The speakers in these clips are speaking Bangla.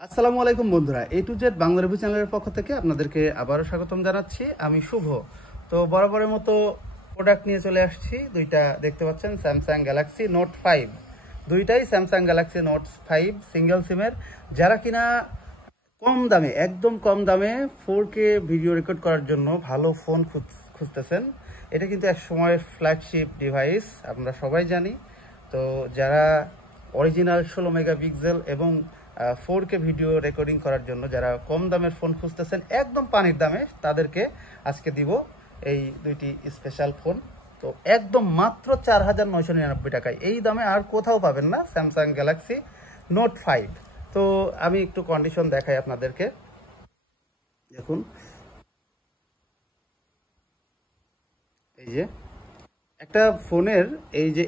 আসসালামু আলাইকুম বন্ধুরা, এ টু জেড বাংলা রিভিউ চ্যানেলের পক্ষ থেকে আপনাদেরকে আবারও স্বাগতম জানাচ্ছি। আমি শুভ। তো বরাবরের মতো প্রোডাক্ট নিয়ে চলে আসছি। দুইটা দেখতে পাচ্ছেন স্যামসাং গ্যালাক্সি নোট 5, দুইটাই স্যামসাং গ্যালাক্সি নোট 5 সিঙ্গেল সিমের। যারা কিনা কম দামে, একদম কম দামে 4K ভিডিও রেকর্ড করার জন্য ভালো ফোন খুঁজতেছেন, এটা কিন্তু এক সময়ের ফ্ল্যাগশিপ ডিভাইস, আমরা সবাই জানি। তো যারা অরিজিনাল 16 মেগাপিক্সেল এবং 4K ভিডিও রেকর্ডিং করার জন্য যারা কম দামের ফোন খুঁজতেছেন একদম পানির দামে, তাদেরকে আজকে দিব এই দুইটি স্পেশাল ফোন। তো একদম মাত্র 4,999 টাকায়, এই দামে আর কোথাও পাবেন না স্যামসাং গ্যালাক্সি নোট 5। তো আমি একটু কন্ডিশন দেখাই আপনাদেরকে। দেখুন, এই যে একটা ফোনের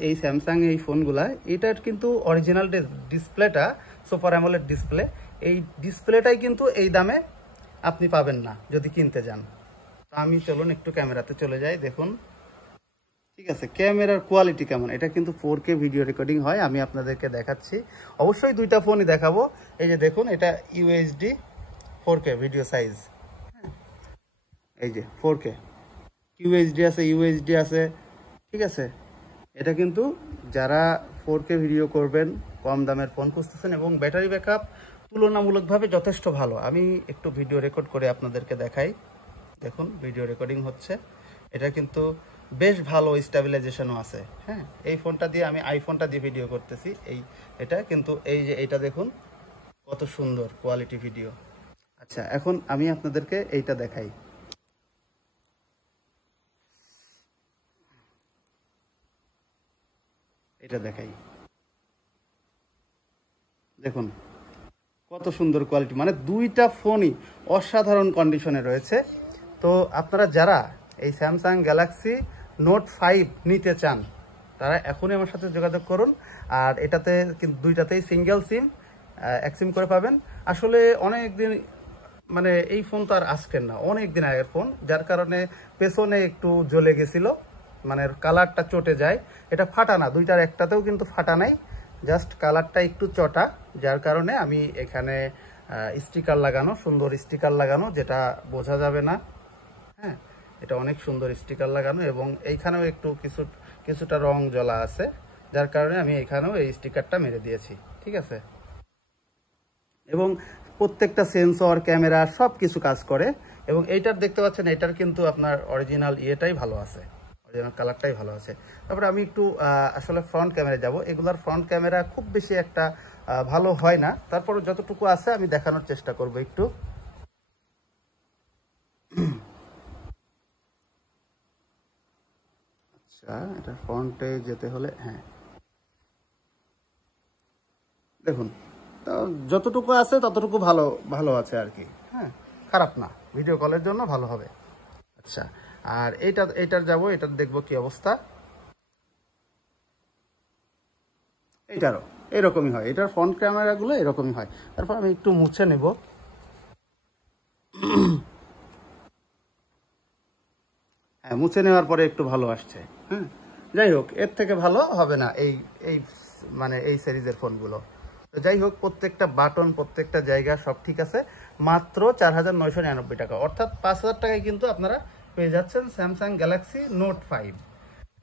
এই স্যামসাং এই ফোনগুলা, এটার কিন্তু অরিজিনাল ডিসপ্লেটা সুপার অ্যামোলেড ডিসপ্লে, এই ডিসপ্লেটাই কিন্তু এই দামে আপনি পাবেন না যদি কিনতে যান। তো আমি চলুন একটু ক্যামেরাতে চলে যাই। দেখুন, ঠিক আছে, ক্যামেরার কোয়ালিটি কেমন, এটা কিন্তু 4K ভিডিও রেকর্ডিং হয়। আমি আপনাদেরকে দেখাচ্ছি, অবশ্যই দুইটা ফোনই দেখাবো। এই যে দেখুন, এটা ইউএইচডি 4K ভিডিও সাইজ, এই যে 4K ইউএইচডি আছে, ইউএইচডি আছে, ঠিক আছে। এটা কিন্তু যারা 4K ভিডিও করবেন, কম দামের ফোন খুঁজতেছেন এবং ব্যাটারি ব্যাকআপ তুলনামূলকভাবে যথেষ্ট ভালো। আমি একটু ভিডিও রেকর্ড করে আপনাদেরকে দেখাই। দেখুন, ভিডিও রেকর্ডিং হচ্ছে, এটা কিন্তু বেশ ভালো স্টেবিলাইজেশনও আছে। হ্যাঁ, এই ফোনটা দিয়ে আমি আইফোনটা দিয়ে ভিডিও করতেছি, এটা কিন্তু এই যে এটা দেখুন কত সুন্দর কোয়ালিটি ভিডিও। আচ্ছা, এখন আমি আপনাদেরকে এইটা দেখাই। এটা দেখাই, দেখুন কত সুন্দর কোয়ালিটি, মানে দুইটা ফোনই অসাধারণ কন্ডিশনে রয়েছে। তো আপনারা যারা এই স্যামসাং গ্যালাক্সি নোট 5 নিতে চান, তারা এখনই আমার সাথে যোগাযোগ করুন। আর এটাতে কিন্তু দুইটাতেই সিঙ্গেল সিম, এক সিম করে পাবেন। আসলে অনেক দিন, মানে এই ফোন তো আর আজকের না, অনেক দিন আগের ফোন, যার কারণে পেছনে একটু জ্বলে গেছিল, মানে কালারটা চটে যায়। এটা ফাটা না, দুইটার একটাতেও কিন্তু ফাটা নাই, জাস্ট কালারটা একটু চটা, যার কারণে আমি এখানে স্টিকার লাগানো, সুন্দর স্টিকার লাগানো, যেটা বোঝা যাবে না। হ্যাঁ, এটা অনেক সুন্দর স্টিকার লাগানো এবং এইখানেও একটু কিছুটা রং জ্বলা আছে, যার কারণে আমি এখানেও এই স্টিকারটা মেরে দিয়েছি, ঠিক আছে। এবং প্রত্যেকটা সেন্সর, ক্যামেরা সব কিছু কাজ করে। এবং এইটার দেখতে পাচ্ছেন, এটার কিন্তু আপনার অরিজিনাল ইয়েটাই ভালো আছে, অরিজিনাল কালারটাই ভালো আছে। তারপরে আমি একটু আসলে ফ্রন্ট ক্যামেরা যাব। এগুলার ফ্রন্ট ক্যামেরা খুব বেশি একটা ভালো হয় না, তারপর যতটুকু আছে আমি দেখানোর চেষ্টা করব একটু। আচ্ছা, এটা ফ্রন্টে যেতে হলে, হ্যাঁ দেখুন, তো যতটুকু আছে ততটুকু ভালো ভালো আছে আর কি। হ্যাঁ, খারাপ না, ভিডিও কলের জন্য ভালো হবে। আচ্ছা, আর এইটার যাব, এটার দেখবো কি অবস্থা। এইটারও এরকমই হয়, এটার ফ্রন্ট ক্যামেরাগুলো এরকমই হয়। তারপর আমি একটু মুছে নেব। হ্যাঁ, মুছে নেওয়ার পরে একটু ভালো আসছে। হ্যাঁ, যাই হোক, এর থেকে ভালো হবে না এই এই মানে এই সিরিজের ফোনগুলো। তো যাই হোক, প্রত্যেকটা বাটন, প্রত্যেকটা জায়গা সব ঠিক আছে। মাত্র 4,999 টাকা, অর্থাৎ 5,000 টাকায় কিন্তু আপনারা পেয়ে যাচ্ছেন স্যামসাং গ্যালাক্সি নোট 5,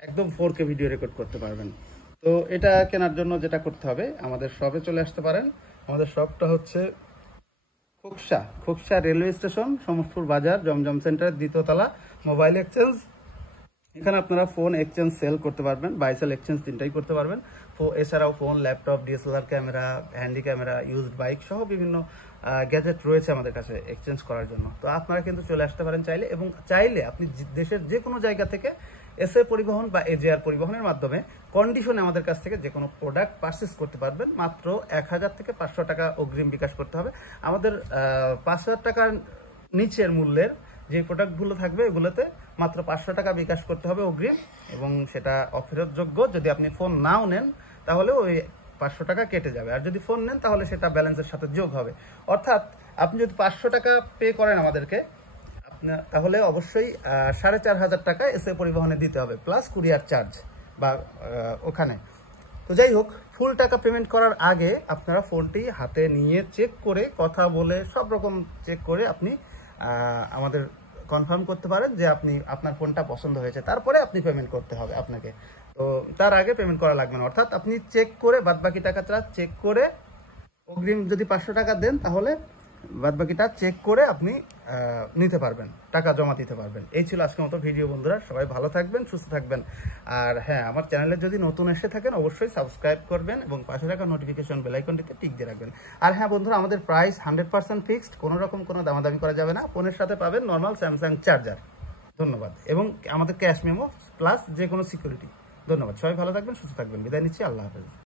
একদম 4K ভিডিও রেকর্ড করতে পারবেন। তো এটা কেনার জন্য যেটা করতে হবে, আমাদের শপে চলে আসতে পারেন। আমাদের শপটা হচ্ছে খোকসা রেলওয়ে স্টেশন, সমস্তপুর বাজার, জমজম সেন্টারের 2য় তলা, মোবাইল এক্সচেঞ্জ। এখানে আপনারা ফোন এক্সচেঞ্জ সেল করতে পারবেন, বাই সেল এক্সচেঞ্জ তিনটাই করতে পারবেন। এছাড়াও phone, laptop, DSLR camera, handy camera, used bike সহ বিভিন্ন গ্যাজেট রয়েছে আমাদের কাছে এক্সচেঞ্জ করার জন্য। তো আপনারা কিন্তু চলে আসতে পারেন চাইলে, এবং চাইলে আপনি দেশের যে কোনো জায়গা থেকে এসএ পরিবহন বা এজেআর পরিবহনের মাধ্যমে কন্ডিশনে আমাদের কাছ থেকে যে কোনো প্রোডাক্ট পারচেস করতে পারবেন। মাত্র 1,000 থেকে 500 টাকা অগ্রিম বিকাশ করতে হবে। আমাদের 5,000 টাকার নিচের মূল্যের যে প্রোডাক্টগুলো থাকবে, এগুলোতে মাত্র 500 টাকা বিকাশ করতে হবে অগ্রিম, এবং সেটা অফেরতযোগ্য। যদি আপনি ফোন নাও নেন তাহলে ওই 500 টাকা কেটে যাবে, আর যদি ফোন নেন তাহলে সেটা ব্যালেন্সের সাথে যোগ হবে। অর্থাৎ আপনি যদি 500 টাকা পে করেন আমাদেরকে, তাহলে অবশ্যই 4,500 টাকা এসএ পরিবহনে দিতে হবে, প্লাস কুরিয়ার চার্জ বা ওখানে তো যাই হোক, ফুল টাকা পেমেন্ট করার আগে আপনারা ফোনটি হাতে নিয়ে চেক করে, কথা বলে, সব রকম চেক করে আপনি আমাদের কনফার্ম করতে পারেন যে আপনার ফোনটা পছন্দ হয়েছে, তারপরে আপনি পেমেন্ট করতে হবে আপনাকে। তো তার আগে পেমেন্ট করা লাগবে না, অর্থাৎ আপনি চেক করে বাদবাকি টাকাটা চেক করে, অগ্রিম যদি 500 টাকা দেন তাহলে বাদবাকিটা চেক করে আপনি নিতে পারবেন, টাকা জমা দিতে পারবেন। এই ছিল আজকের মতো ভিডিও বন্ধুরা, সবাই ভালো থাকবেন, সুস্থ থাকবেন। আর হ্যাঁ, আমার চ্যানেলে যদি নতুন এসে থাকেন অবশ্যই সাবস্ক্রাইব করবেন এবং পাশে থাকা নোটিফিকেশন বেল আইকনটিতে টিক দিয়ে রাখবেন। আর হ্যাঁ বন্ধুরা, আমাদের প্রাইস 100% ফিক্সড, কোনো রকম কোনো দামাদামি করা যাবে না। ফোনের সাথে পাবেন নর্মাল স্যামসাং চার্জার। ধন্যবাদ। এবং আমাদের ক্যাশ মেমো প্লাস যে কোনো সিকিউরিটি। ধন্যবাদ। সবাই ভালো থাকবেন, সুস্থ থাকবেন। বিদায় নিচ্ছি। আল্লাহ হাফেজ।